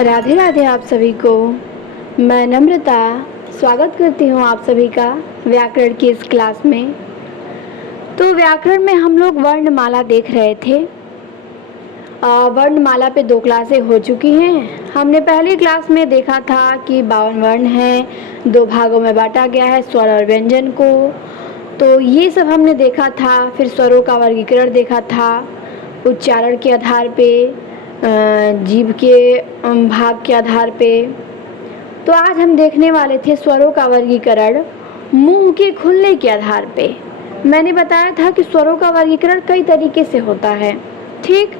राधे राधे आप सभी को। मैं नम्रता स्वागत करती हूँ आप सभी का व्याकरण की इस क्लास में। तो व्याकरण में हम लोग वर्णमाला देख रहे थे। वर्णमाला पे 2 क्लासें हो चुकी हैं। हमने पहली क्लास में देखा था कि 52 वर्ण हैं, 2 भागों में बांटा गया है स्वर और व्यंजन को। तो ये सब हमने देखा था। फिर स्वरों का वर्गीकरण देखा था, उच्चारण के आधार पे, जीभ के भाग के आधार पे। तो आज हम देखने वाले थे स्वरों का वर्गीकरण मुंह के खुलने के आधार पे। मैंने बताया था कि स्वरों का वर्गीकरण कई तरीके से होता है, ठीक।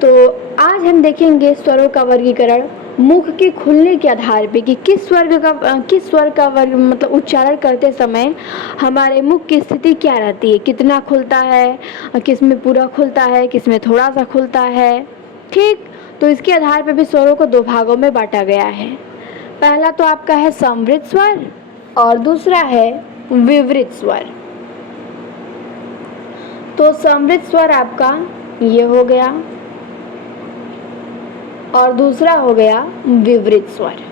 तो आज हम देखेंगे स्वरों का वर्गीकरण मुख के खुलने के आधार पे कि किस स्वर का वर्ग मतलब उच्चारण करते समय हमारे मुख की स्थिति क्या रहती है, कितना खुलता है, किस में पूरा खुलता है, किस में थोड़ा सा खुलता है, ठीक। तो इसके आधार पे भी स्वरों को 2 भागों में बांटा गया है। पहला तो आपका है समवृत स्वर और दूसरा है विवृत स्वर। तो समवृत स्वर आपका ये हो गया और दूसरा हो गया विवृत स्वर।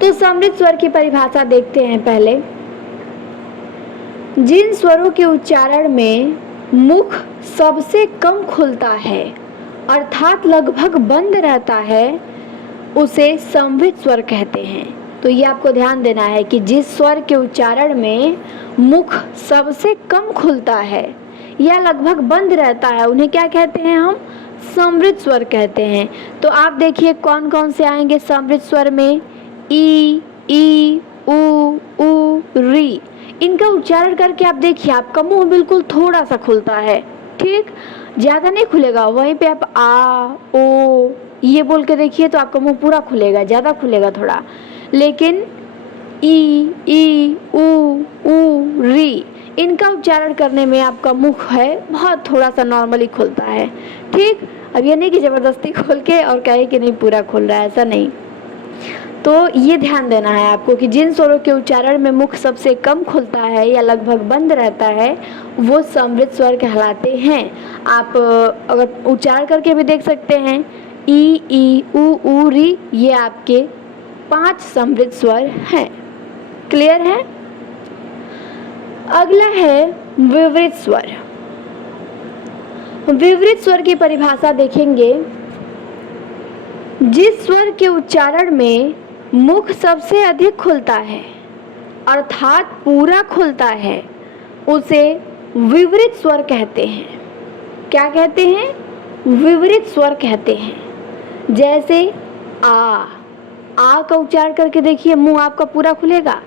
तो समवृत स्वर की परिभाषा देखते हैं पहले। जिन स्वरों के उच्चारण में मुख सबसे कम खुलता है अर्थात लगभग बंद रहता है उसे समवृत स्वर कहते हैं। तो ये आपको ध्यान देना है कि जिस स्वर के उच्चारण में मुख सबसे कम खुलता है या लगभग बंद रहता है उन्हें क्या कहते हैं, हम समवृत स्वर कहते हैं। तो आप देखिए कौन कौन से आएंगे समवृत स्वर में, ई, उ, री। इनका उच्चारण करके आप देखिए आपका मुंह बिल्कुल थोड़ा सा खुलता है, ठीक, ज्यादा नहीं खुलेगा। वहीं पे आप आ, ओ ये बोल के देखिए तो आपका मुंह पूरा खुलेगा, ज्यादा खुलेगा थोड़ा। लेकिन ई, उ, री इनका उच्चारण करने में आपका मुख है बहुत थोड़ा सा नॉर्मली खुलता है, ठीक। अब ये नहीं कि जबरदस्ती खोल के और कहे कि नहीं पूरा खुल रहा है, ऐसा नहीं। तो ये ध्यान देना है आपको कि जिन स्वरों के उच्चारण में मुख सबसे कम खुलता है या लगभग बंद रहता है वो समवृत स्वर कहलाते हैं। आप अगर उच्चारण करके भी देख सकते हैं, ई, उ, री ये आपके 5 समवृत स्वर हैं। क्लियर है। अगला है विवृत स्वर। विवृत स्वर की परिभाषा देखेंगे। जिस स्वर के उच्चारण में मुख सबसे अधिक खुलता है अर्थात पूरा खुलता है उसे विवृत स्वर कहते हैं। क्या कहते हैं, विवृत स्वर कहते हैं। जैसे आ का उच्चारण करके देखिए मुंह आपका पूरा खुलेगा,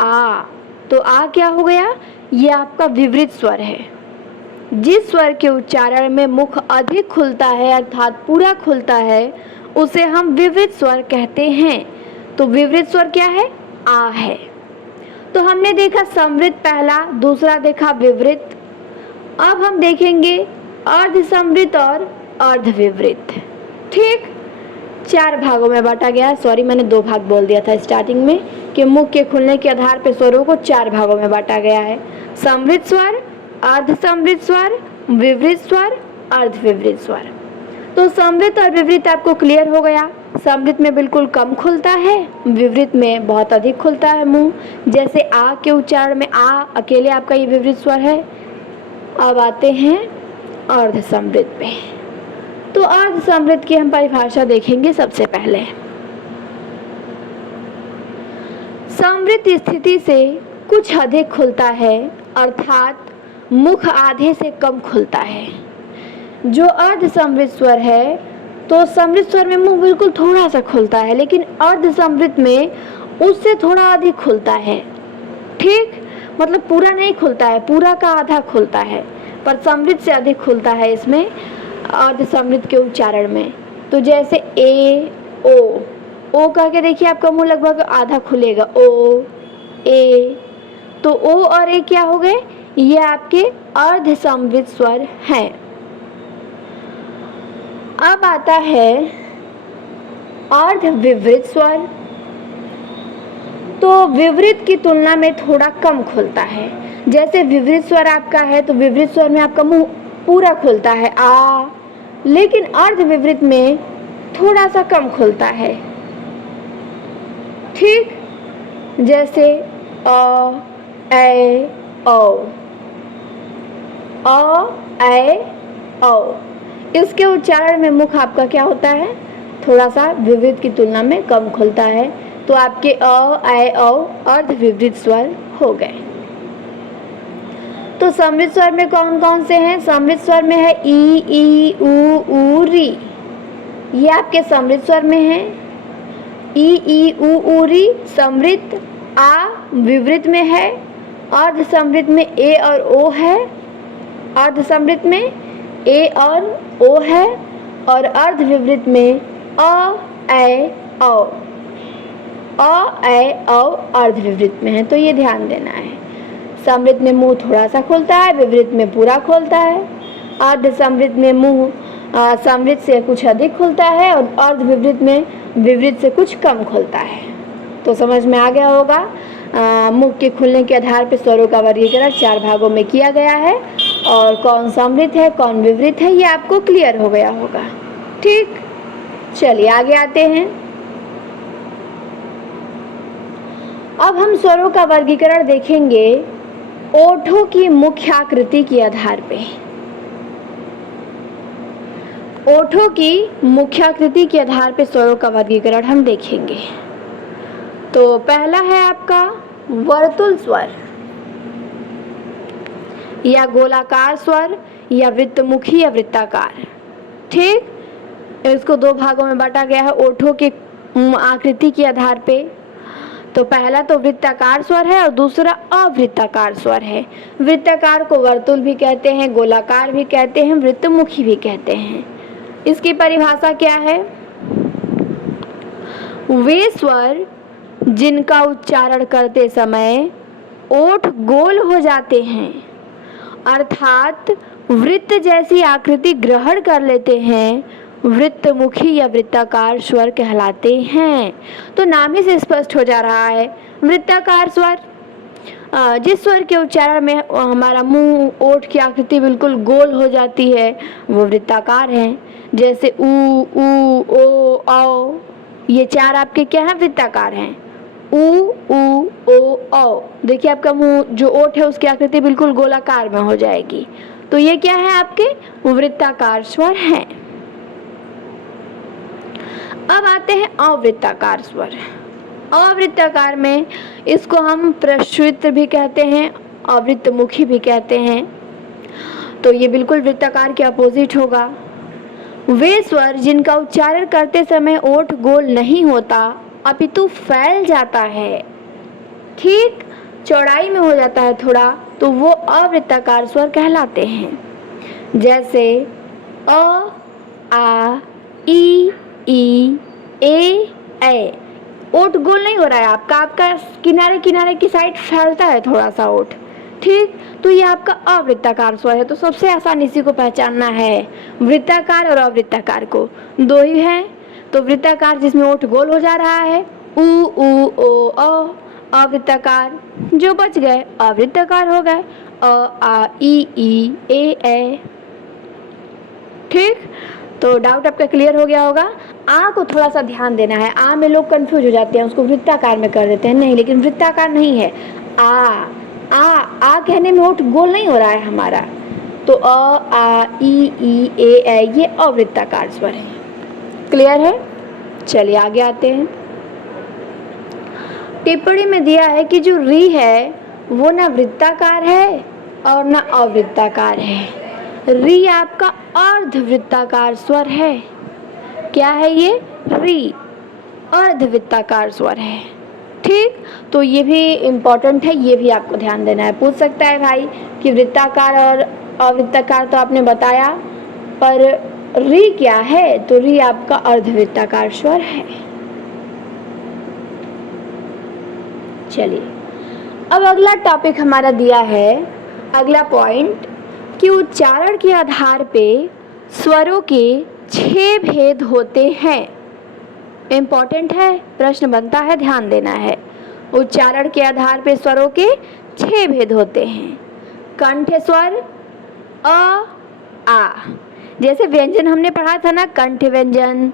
आ। तो आ क्या हो गया, ये आपका विवृत स्वर है। जिस स्वर के उच्चारण में मुख अधिक खुलता है अर्थात पूरा खुलता है उसे हम विवृत स्वर कहते हैं। तो विवृत स्वर क्या है, आ है। तो हमने देखा समवृत पहला, दूसरा देखा विवृत। अब हम देखेंगे अर्ध समवृत और अर्ध विवृत, ठीक। 4 भागों में बांटा गया है। सॉरी मैंने 2 भाग बोल दिया था स्टार्टिंग में कि मुख के खुलने के आधार पर स्वरों को 4 भागों में बांटा गया है। समवृत स्वर, अर्ध समवृत स्वर, विवृत स्वर, अर्ध विवृत स्वर। तो समवृत और विवृत आपको क्लियर हो गया। समवृत में बिल्कुल कम खुलता है, विवृत में बहुत अधिक खुलता है मुंह। जैसे आ के उच्चारण में आ अकेले आपका ये विवृत स्वर है। अब आते हैं अर्ध समवृत पे। तो अर्ध समवृत की हम परिभाषा देखेंगे सबसे पहले। समवृत स्थिति से कुछ अधिक खुलता है अर्थात मुख आधे से कम खुलता है। जो अर्ध समवृत स्वर है तो समवृत स्वर में मुंह बिल्कुल थोड़ा सा खुलता है लेकिन अर्ध समवृत में उससे थोड़ा अधिक खुलता है, ठीक। मतलब पूरा नहीं खुलता है, पूरा का आधा खुलता है, पर समवृत से अधिक खुलता है इसमें अर्ध समवृत के उच्चारण में। तो जैसे ए, ओ करके देखिए आपका मुंह लगभग आधा खुलेगा, ओ, ए। तो ओ और ए क्या हो गए, ये आपके अर्ध समवृत स्वर हैं। अब आता है अर्ध विवृत स्वर। तो विवृत की तुलना में थोड़ा कम खुलता है। जैसे विवृत स्वर आपका है तो विवृत स्वर में आपका मुंह पूरा खुलता है, आ। लेकिन अर्ध विवृत में थोड़ा सा कम खुलता है। ठीक, जैसे अ, ए, औ, अ, ए, औ। इसके उच्चारण में मुख आपका क्या होता है, थोड़ा सा विवृत की तुलना में कम खुलता है। तो आपके अ, ए, औ अर्ध विवृत स्वर हो गए। तो समृद्ध स्वर में कौन कौन से हैं? समृद्ध स्वर में है ई, ऊ, री, ये आपके समृद्ध स्वर में है। ई, ऊ, री समृद्ध। आ विवृत में है। अर्ध समृद्ध में ए और ओ है। अर्ध समृद्ध में ए और ओ है और अर्ध विवृत में अ, ए, औ। अ, ए, औ अर्ध विवृत में है, तो ये ध्यान देना है। समृद्ध में मुंह थोड़ा सा खुलता है, विवृत में पूरा खुलता है। अर्ध समृद्ध में मुंह समृद्ध से कुछ अधिक खुलता है और अर्ध विवृत में विवृत से कुछ कम खुलता है। तो समझ में आ गया होगा। मुख के खुलने के आधार पर स्वरों का वर्गीकरण 4 भागों में किया गया है और कौन समृद्ध है कौन विवृत है ये आपको क्लियर हो गया होगा। ठीक, चलिए आगे आते हैं। अब हम स्वरों का वर्गीकरण देखेंगे ओठों की मुख्य आकृति के आधार पे। ओठों की मुख्य आकृति के आधार पे स्वरों का वर्गीकरण हम देखेंगे। तो पहला है आपका वर्तुल स्वर या गोलाकार स्वर या वृत्तमुखी या वृत्ताकार। ठीक, इसको 2 भागों में बांटा गया है ओठों के आकृति के आधार पे। तो पहला तो वृत्ताकार स्वर है और दूसरा अवृत्ताकार स्वर है। वृत्ताकार को वर्तुल भी कहते हैं, गोलाकार भी कहते हैं, वृत्तमुखी भी कहते हैं। इसकी परिभाषा क्या है? वे स्वर जिनका उच्चारण करते समय ओठ गोल हो जाते हैं अर्थात वृत्त जैसी आकृति ग्रहण कर लेते हैं, वृत्तमुखी या वृत्ताकार स्वर कहलाते हैं। तो नाम ही से स्पष्ट हो जा रहा है वृत्ताकार स्वर। जिस स्वर के उच्चारण में हमारा मुंह, ओठ की आकृति बिल्कुल गोल हो जाती है वो वृत्ताकार है। जैसे ऊ, ओ, औ, ये 4 आपके क्या हैं? वृत्ताकार हैं। ऊ, ओ, औ। देखिए आपका मुंह जो ओठ है उसकी आकृति बिल्कुल गोलाकार में हो जाएगी। तो ये क्या है? आपके वृत्ताकार स्वर हैं। अब आते हैं अवृत्ताकार स्वर। अवृत्ताकार में इसको हम प्रश्वित भी कहते हैं, अवृत्तमुखी भी कहते हैं। तो ये बिल्कुल वृत्ताकार के अपोजिट होगा। वे स्वर जिनका उच्चारण करते समय ओठ गोल नहीं होता अपितु फैल जाता है, ठीक चौड़ाई में हो जाता है थोड़ा, तो वो अवृत्ताकार स्वर कहलाते हैं। जैसे अ, आ, ई, ए। ओठ गोल नहीं हो रहा है आपका किनारे किनारे की साइड फैलता है थोड़ा सा ओठ, ठीक, तो ये आपका अवृत्ताकार स्वर है। तो सबसे आसान इसी को पहचानना है, वृत्ताकार और अवृत्ताकार को। 2 ही है। तो वृत्ताकार जिसमें ओठ गोल हो जा रहा है ऊ, ओ, अ। अवृत्ताकार जो बच गए अवृत्ताकार हो गए अ, आ, ई, ए। ठीक, तो डाउट आपका क्लियर हो गया होगा। आ को थोड़ा सा ध्यान देना है, आ में लोग कंफ्यूज हो जाते हैं, उसको वृत्ताकार में कर देते हैं। नहीं, लेकिन वृत्ताकार नहीं है। आ कहने में ओठ गोल नहीं हो रहा है हमारा। तो अ, आ, ई, ए ये अवृत्ताकार स्वर है। क्लियर है? चलिए आगे आते हैं। टिप्पणी में दिया है कि जो री है वो ना वृत्ताकार है और ना अवृत्ताकार है। री आपका अर्धवृत्ताकार स्वर है। क्या है ये? री अर्धवृत्ताकार स्वर है। ठीक, तो ये भी इम्पोर्टेंट है, ये भी आपको ध्यान देना है। पूछ सकता है भाई कि वृत्ताकार और अवृत्ताकार तो आपने बताया, पर री क्या है? तो री आपका अर्धवृत्ताकार स्वर है। चलिए, अब अगला टॉपिक हमारा दिया है, अगला पॉइंट कि उच्चारण के आधार पे स्वरों के 6 भेद होते हैं। इम्पोर्टेंट है, प्रश्न बनता है, ध्यान देना है। उच्चारण के आधार पे स्वरों के 6 भेद होते हैं। कंठ स्वर अ, आ, जैसे व्यंजन हमने पढ़ा था ना, कंठ व्यंजन,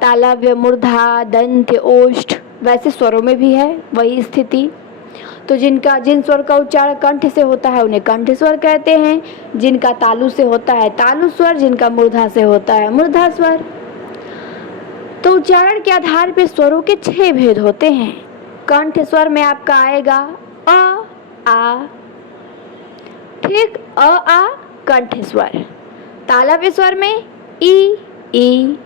तालव्य, मूर्धा, दंत, ओष्ठ, वैसे स्वरों में भी है वही स्थिति। तो जिन स्वर का उच्चारण कंठ से होता है उन्हें कंठ स्वर कहते हैं, जिनका तालु से होता है तालु स्वर, जिनका मूर्धा से होता है मूर्धा स्वर। तो उच्चारण के आधार पर स्वरों के 6 भेद होते हैं। कंठ स्वर में आपका आएगा अ, आ, ठीक, अ, आ कंठ स्वर। तालव्य स्वर में ई,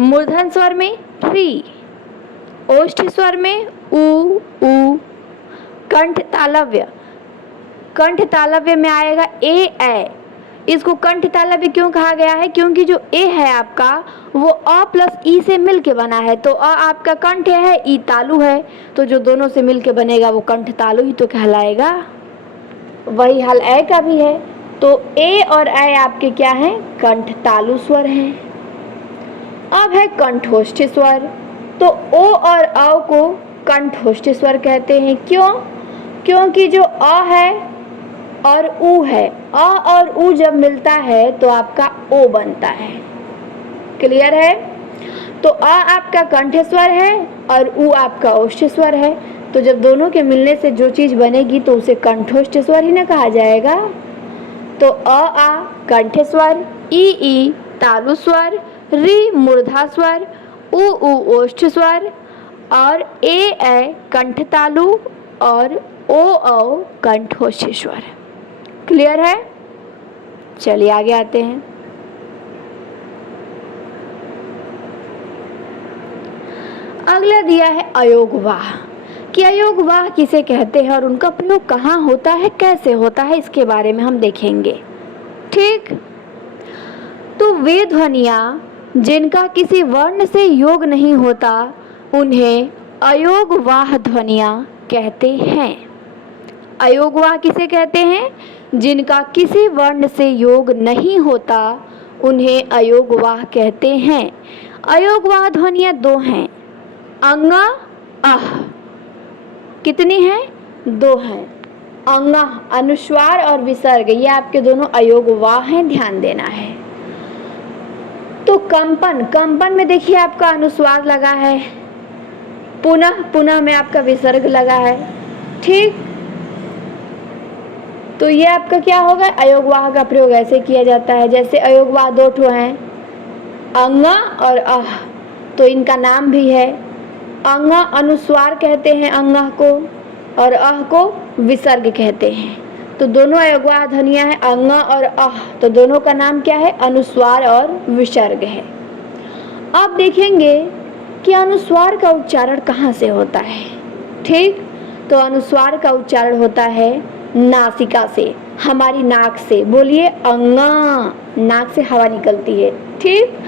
मूर्धन स्वर में री, ओष्ठ स्वर में उ, कंठ तालव्य में आएगा ए। इसको कंठ तालव्य क्यों कहा गया है? क्योंकि जो ए है आपका वो अ प्लस ई से मिल के बना है। तो अ आपका कंठ है, ई तालु है, तो जो दोनों से मिल के बनेगा वो कंठ तालु ही तो कहलाएगा। वही हाल ए का भी है। तो ए और ए आपके क्या हैं? कंठ तालु स्वर हैं। अब है कंठोष्ठ स्वर। तो ओ और अ को कंठोष्ठ स्वर कहते हैं। क्यों? क्योंकि जो अ है और उ है, अ और उ जब मिलता है तो आपका ओ बनता है। क्लियर है? तो अ आपका कंठ स्वर है और उ आपका ओष्ठ स्वर है। तो जब दोनों के मिलने से जो चीज बनेगी तो उसे कंठोष्ठ स्वर ही ना कहा जाएगा। तो अ आ कंठ स्वर, ई तालु स्वर, री मूर्धा स्वर, उ ओष्ठ स्वर और ए कंठ तालु और ओ कंठोष्ठ स्वर। क्लियर है? चलिए आगे आते हैं। अगला दिया है अयोगवाह, कि अयोगवाह किसे कहते हैं और उनका प्रयोग कहाँ होता है, कैसे होता है, इसके बारे में हम देखेंगे। ठीक, तो वे ध्वनियाँ जिनका किसी वर्ण से योग नहीं होता उन्हें अयोगवाह ध्वनियाँ कहते हैं। अयोगवाह किसे कहते हैं? जिनका किसी वर्ण से योग नहीं होता उन्हें अयोगवाह कहते हैं। अयोगवाह ध्वनियाँ 2 हैं, अंगा, अह। कितनी हैं? 2 हैं। अंगा अनुस्वार और विसर्ग, ये आपके दोनों अयोगवाह हैं, ध्यान देना है। तो कंपन में देखिए आपका अनुस्वार लगा है, पुनः में आपका विसर्ग लगा है। ठीक, तो ये आपका क्या होगा? अयोगवाह का प्रयोग ऐसे किया जाता है। जैसे अयोगवाह 2 ठो हैं, अंगा और अह, तो इनका नाम भी है। अंगा अनुस्वार कहते हैं अंगा को, और अह को विसर्ग कहते हैं। तो दोनों अयोगवाह ध्वनियाँ हैं अंगा और अह, तो दोनों का नाम क्या है? अनुस्वार और विसर्ग है। अब देखेंगे कि अनुस्वार का उच्चारण कहाँ से होता है। ठीक, तो अनुस्वार का उच्चारण होता है नासिका से, हमारी नाक से। बोलिए अंगा, नाक से हवा निकलती है। ठीक,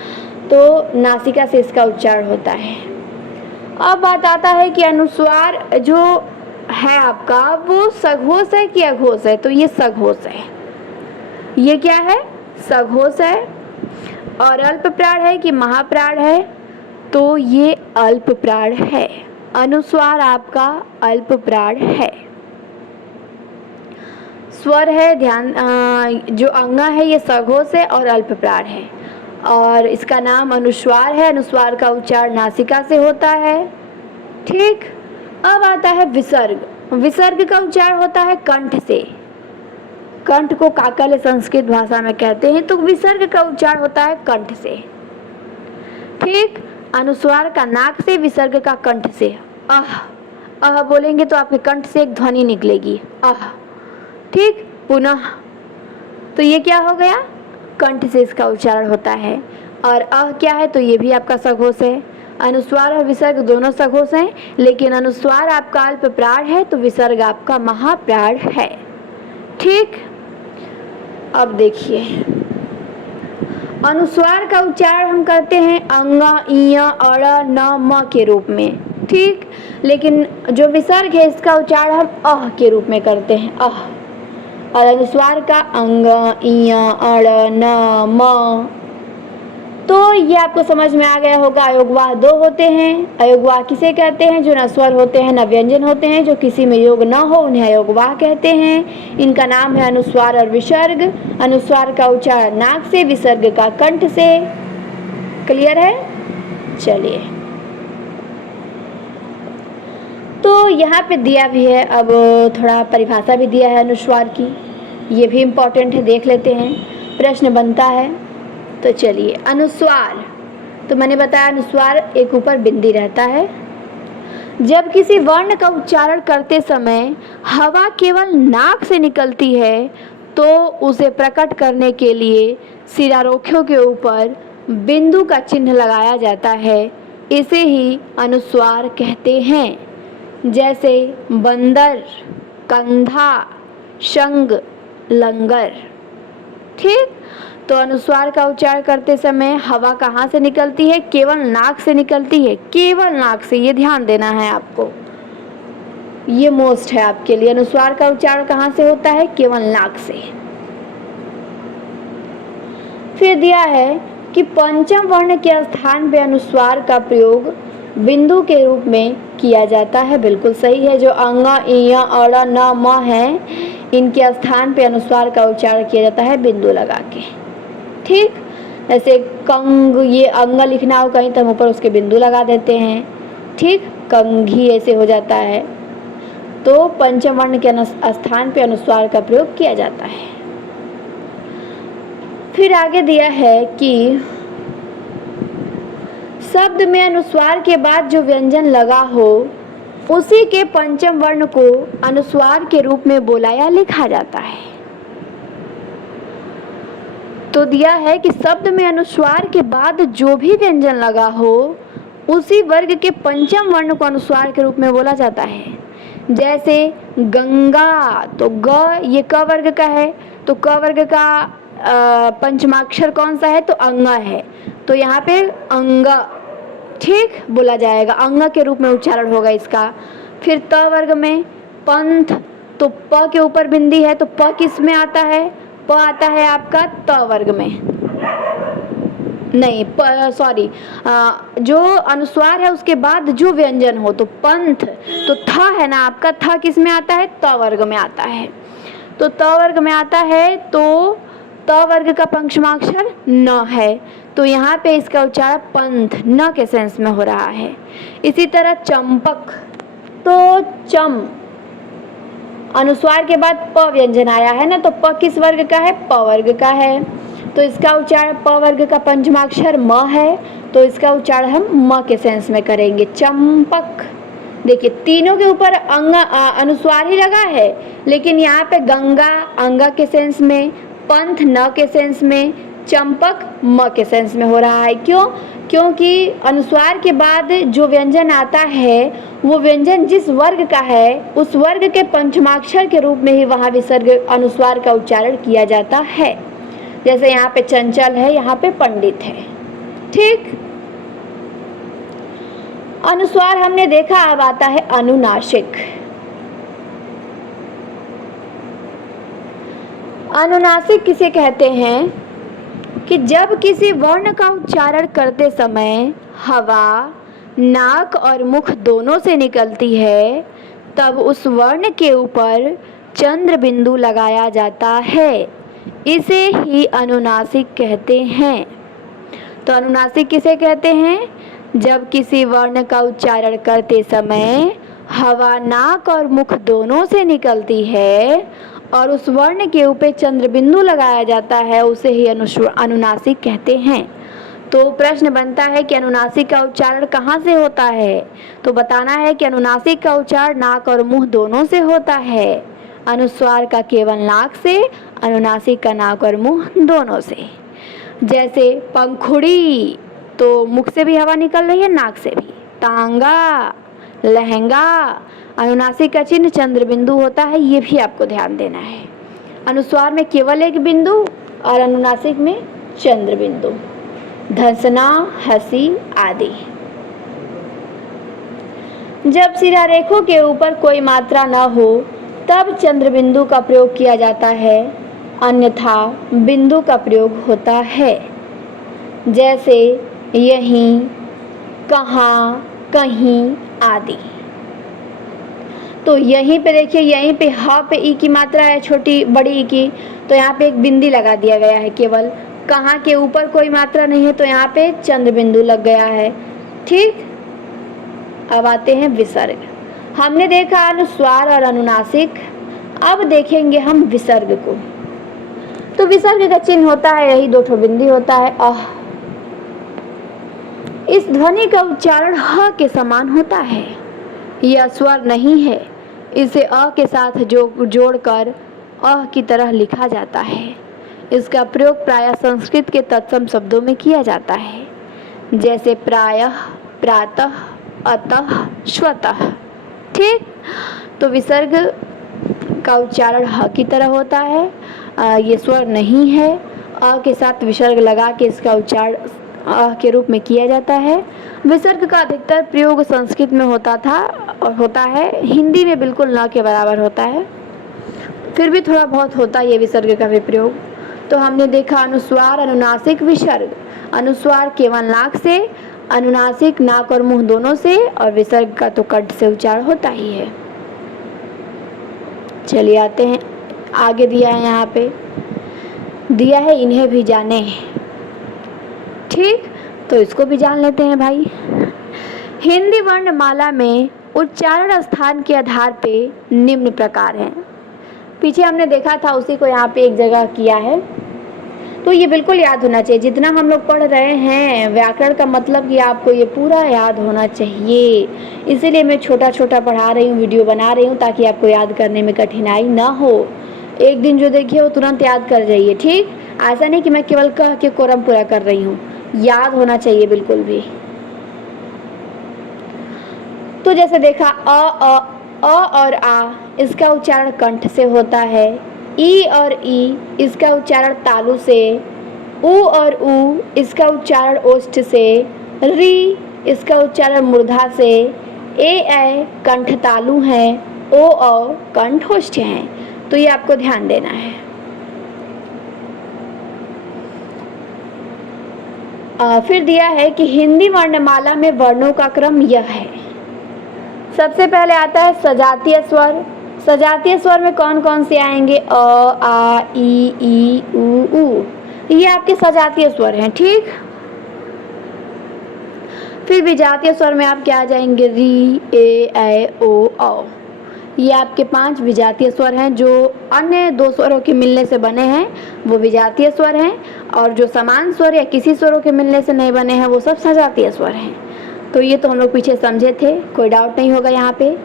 तो नासिका से इसका उच्चारण होता है। अब बात आता है कि अनुस्वार जो है आपका वो सघोष है कि अघोष है। तो ये सघोष है। ये क्या है? सघोष है। और अल्प प्राण है कि महाप्राण है? तो ये अल्प प्राण है। अनुस्वार आपका अल्प प्राण है। स्वर है, ध्यान, जो अंगा है ये सघोष है और अल्प प्राण है, और इसका नाम अनुस्वार है। अनुस्वार का उच्चारण नासिका से होता है। ठीक, अब आता है विसर्ग। विसर्ग का उच्चारण होता है कंठ से। कंठ को काकल संस्कृत भाषा में कहते हैं, तो विसर्ग का उच्चारण होता है कंठ से। ठीक, अनुस्वार का नाक से, विसर्ग का कंठ से। अह बोलेंगे तो आपके कंठ से एक ध्वनि निकलेगी, अह। ठीक, पुनः, तो ये क्या हो गया? कंठ से इसका उच्चारण होता है। और अह क्या है? तो ये भी आपका सघोष है। अनुस्वार और विसर्ग दोनों सघोष हैं, लेकिन अनुस्वार आपका अल्प प्राण है तो विसर्ग आपका महाप्राण है। ठीक, अब देखिए अनुस्वार का उच्चारण हम करते हैं अंगा, इया, अड़, न, म के रूप में। ठीक, लेकिन जो विसर्ग है इसका उच्चारण हम अह के रूप में करते हैं, अह। और अनुस्वार का अंग, इया, अड़, न, म। तो ये आपको समझ में आ गया होगा। अयोगवाह दो होते हैं। अयोगवाह किसे कहते हैं? जो न स्वर होते हैं न व्यंजन होते हैं, जो किसी में योग ना हो, उन्हें अयोगवाह कहते हैं। इनका नाम है अनुस्वार और विसर्ग। अनुस्वार का उच्चारण नाक से, विसर्ग का कंठ से। क्लियर है? चलिए, तो यहाँ पे दिया भी है, अब थोड़ा परिभाषा भी दिया है अनुस्वार की, ये भी इम्पोर्टेंट है, देख लेते हैं, प्रश्न बनता है। तो चलिए, अनुस्वार, तो मैंने बताया अनुस्वार एक ऊपर बिंदी रहता है। जब किसी वर्ण का उच्चारण करते समय हवा केवल नाक से निकलती है तो उसे प्रकट करने के लिए सिरारोख्यों के ऊपर बिंदु का चिन्ह लगाया जाता है। इसे ही अनुस्वार कहते हैं। जैसे बंदर, कंधा, शंग, लंगर। ठीक, तो अनुस्वार का उच्चारण करते समय हवा कहाँ से निकलती है? केवल नाक से निकलती है, केवल नाक से, ये ध्यान देना है आपको, ये मोस्ट है आपके लिए। अनुस्वार का उच्चारण कहाँ से होता है? केवल नाक से। फिर दिया है कि पंचम वर्ण के स्थान पे अनुस्वार का प्रयोग बिंदु के रूप में किया जाता है। बिल्कुल सही है। जो अंग, इ, अ, न, म है, इनके स्थान पे अनुस्वार का उच्चारण किया जाता है बिंदु लगा के। ठीक, जैसे कंग, ये अंग लिखना हो कहीं तो हम ऊपर उसके बिंदु लगा देते हैं। ठीक, कंघी ऐसे हो जाता है। तो पंचम वर्ण के स्थान पे अनुस्वार का प्रयोग किया जाता है। फिर आगे दिया है कि शब्द में अनुस्वार के बाद जो व्यंजन लगा हो उसी के पंचम वर्ण को अनुस्वार के रूप में बोला या लिखा जाता है। तो दिया है कि शब्द में अनुस्वार के बाद जो भी व्यंजन लगा हो उसी वर्ग के पंचम वर्ण को अनुस्वार के रूप में बोला जाता है। जैसे गंगा, तो ग ये क वर्ग का है, तो क वर्ग का पंचमाक्षर कौन सा है? तो अंग है, तो यहाँ पे अंग, ठीक, बोला जाएगा, अंग के रूप में उच्चारण होगा इसका। फिर त वर्ग में पंथ, तो प के ऊपर बिंदी है, तो प किस में आता है? प आता है आपका त वर्ग में, नहीं सॉरी, जो अनुस्वार है उसके बाद जो व्यंजन हो, तो पंथ, तो थ है ना आपका, थ किस में आता है? त वर्ग में आता है। तो त वर्ग में आता है, तो त वर्ग का पंचमाक्षर न है, तो यहाँ पे इसका उच्चारण पंथ, न के सेंस में हो रहा है। इसी तरह चंपक, तो चम, अनुस्वार के बाद प व्यंजन आया है ना, तो प किस वर्ग का है? प वर्ग का है, तो इसका उच्चारण प वर्ग का पंचमाक्षर म है, तो इसका उच्चारण हम म के सेंस में करेंगे, चंपक। देखिए, तीनों के ऊपर अंग अनुस्वार ही लगा है, लेकिन यहाँ पे गंगा अंग के सेंस में, पंथ न के सेंस में, चंपक म के सेंस में हो रहा है। क्यों? क्योंकि अनुस्वार के बाद जो व्यंजन आता है वो व्यंजन जिस वर्ग का है उस वर्ग के पंचमाक्षर के रूप में ही वहाँ विसर्ग अनुस्वार का उच्चारण किया जाता है। जैसे यहाँ पे चंचल है, यहाँ पे पंडित है। ठीक, अनुस्वार हमने देखा, अब आता है अनुनासिक। अनुनासिक किसे कहते हैं? कि जब किसी वर्ण का उच्चारण करते समय हवा नाक और मुख दोनों से निकलती है तब उस वर्ण के ऊपर चंद्र बिंदु लगाया जाता है। इसे ही अनुनासिक कहते हैं। तो अनुनासिक किसे कहते हैं? जब किसी वर्ण का उच्चारण करते समय हवा नाक और मुख दोनों से निकलती है और उस वर्ण के ऊपर चंद्र बिंदु लगाया जाता है, उसे ही अनुनासिक कहते हैं। तो प्रश्न बनता है कि अनुनासिक का उच्चारण कहाँ से होता है? तो बताना है कि अनुनासिक का उच्चारण नाक और मुंह दोनों से होता है। अनुस्वार का केवल नाक से, अनुनासिक का नाक और मुंह दोनों से। जैसे पंखुड़ी, तो मुख से भी हवा निकल रही है, नाक से भी। तांगा, लहंगा, अनुनासिक का चिन्ह चंद्र बिंदु होता है, ये भी आपको ध्यान देना है। अनुस्वार में केवल एक बिंदु और अनुनासिक में चंद्र बिंदु। धंसना, हंसी आदि। जब सिरारेखों के ऊपर कोई मात्रा न हो तब चंद्र बिंदु का प्रयोग किया जाता है, अन्यथा बिंदु का प्रयोग होता है। जैसे यहीं, कहाँ, कहीं आदि। तो यहीं पे देखिए, यहीं पे ह पे ई की मात्रा है, छोटी बड़ी ई की, तो यहाँ पे एक बिंदी लगा दिया गया है केवल। कहाँ के ऊपर कोई मात्रा नहीं है तो यहाँ पे चंद्र बिंदु लग गया है। ठीक, अब आते हैं विसर्ग। हमने देखा अनुस्वार और अनुनासिक, अब देखेंगे हम विसर्ग को। तो विसर्ग का चिन्ह होता है यही, दो ठो बिंदी होता है अह। इस ध्वनि का उच्चारण ह के समान होता है। यह स्वर नहीं है, इसे अ के साथ जोड़कर अह की तरह लिखा जाता है। इसका प्रयोग प्रायः संस्कृत के तत्सम शब्दों में किया जाता है, जैसे प्रायः, प्रातः, अतः, स्वतः। ठीक, तो विसर्ग का उच्चारण ह की तरह होता है। ये स्वर नहीं है, अ के साथ विसर्ग लगा के इसका उच्चारण अ के रूप में किया जाता है। विसर्ग का अधिकतर प्रयोग संस्कृत में होता था और होता है, हिंदी में बिल्कुल न के बराबर होता है, फिर भी थोड़ा बहुत होता है ये विसर्ग का भी प्रयोग। तो हमने देखा अनुस्वार, अनुनासिक, विसर्ग। अनुस्वार केवल नाक से, अनुनासिक नाक और मुंह दोनों से, और विसर्ग का तो कंठ से उच्चारण होता ही है। चलिए आते हैं, आगे दिया है, यहाँ पे दिया है इन्हें भी जाने। ठीक, तो इसको भी जान लेते हैं भाई। हिंदी वर्णमाला में उच्चारण स्थान के आधार पे निम्न प्रकार हैं। पीछे हमने देखा था, उसी को यहाँ पे एक जगह किया है, तो ये बिल्कुल याद होना चाहिए। जितना हम लोग पढ़ रहे हैं व्याकरण का मतलब कि आपको ये पूरा याद होना चाहिए, इसीलिए मैं छोटा छोटा पढ़ा रही हूँ, वीडियो बना रही हूँ, ताकि आपको याद करने में कठिनाई ना हो। एक दिन जो देखिए वो तुरंत याद कर जाइए। ठीक, ऐसा नहीं कि मैं केवल कह के कोरम पूरा कर रही हूँ, याद होना चाहिए बिल्कुल भी। तो जैसे देखा अ और आ, इसका उच्चारण कंठ से होता है। ई और ई, इसका उच्चारण तालु से। उ और उ, इसका उच्चारण ओष्ठ से। री, इसका उच्चारण मूर्धा से। ए कंठ तालु है, ओ कंठ ओष्ठ है। तो ये आपको ध्यान देना है। फिर दिया है कि हिंदी वर्णमाला में वर्णों का क्रम यह है। सबसे पहले आता है सजातीय स्वर। सजातीय स्वर में कौन कौन से आएंगे? अ, आ, ई, उ। ये आपके सजातीय स्वर हैं। ठीक, फिर विजातीय स्वर में आप क्या आ जाएंगे? री, ए, ओ, औ। ये आपके 5 विजातीय स्वर हैं। जो अन्य 2 स्वरों के मिलने से बने हैं वो विजातीय स्वर हैं, और जो समान स्वर या किसी स्वरों के मिलने से नहीं बने हैं वो सब सजातीय स्वर हैं। तो ये तो हम लोग पीछे समझे थे, कोई डाउट नहीं होगा यहाँ पे।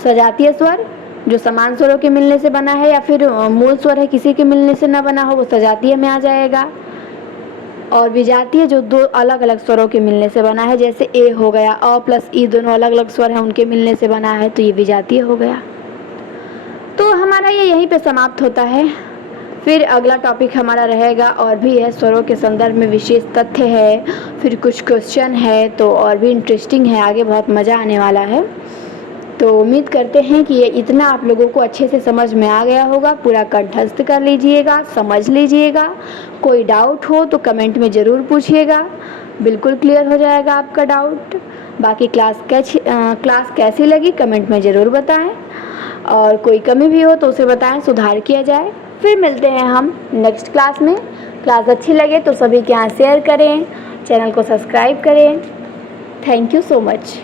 सजातीय स्वर जो समान स्वरों के मिलने से बना है, या फिर मूल स्वर है किसी के मिलने से ना बना हो, वो सजातीय में आ जाएगा। और विजातीय जो 2 अलग अलग स्वरों के मिलने से बना है, जैसे ए हो गया, अ प्लस ई दोनों अलग अलग स्वर हैं, उनके मिलने से बना है, तो ये विजातीय हो गया। तो हमारा ये यहीं पे समाप्त होता है। फिर अगला टॉपिक हमारा रहेगा और भी है, स्वरों के संदर्भ में विशेष तथ्य है, फिर कुछ क्वेश्चन है, तो और भी इंटरेस्टिंग है, आगे बहुत मज़ा आने वाला है। तो उम्मीद करते हैं कि ये इतना आप लोगों को अच्छे से समझ में आ गया होगा। पूरा कंठस्थ कर लीजिएगा, समझ लीजिएगा। कोई डाउट हो तो कमेंट में ज़रूर पूछिएगा, बिल्कुल क्लियर हो जाएगा आपका डाउट। बाकी क्लास कैसी लगी कमेंट में ज़रूर बताएं, और कोई कमी भी हो तो उसे बताएं, सुधार किया जाए। फिर मिलते हैं हम नेक्स्ट क्लास में। क्लास अच्छी लगे तो सभी के यहाँ शेयर करें, चैनल को सब्सक्राइब करें। Thank you so much.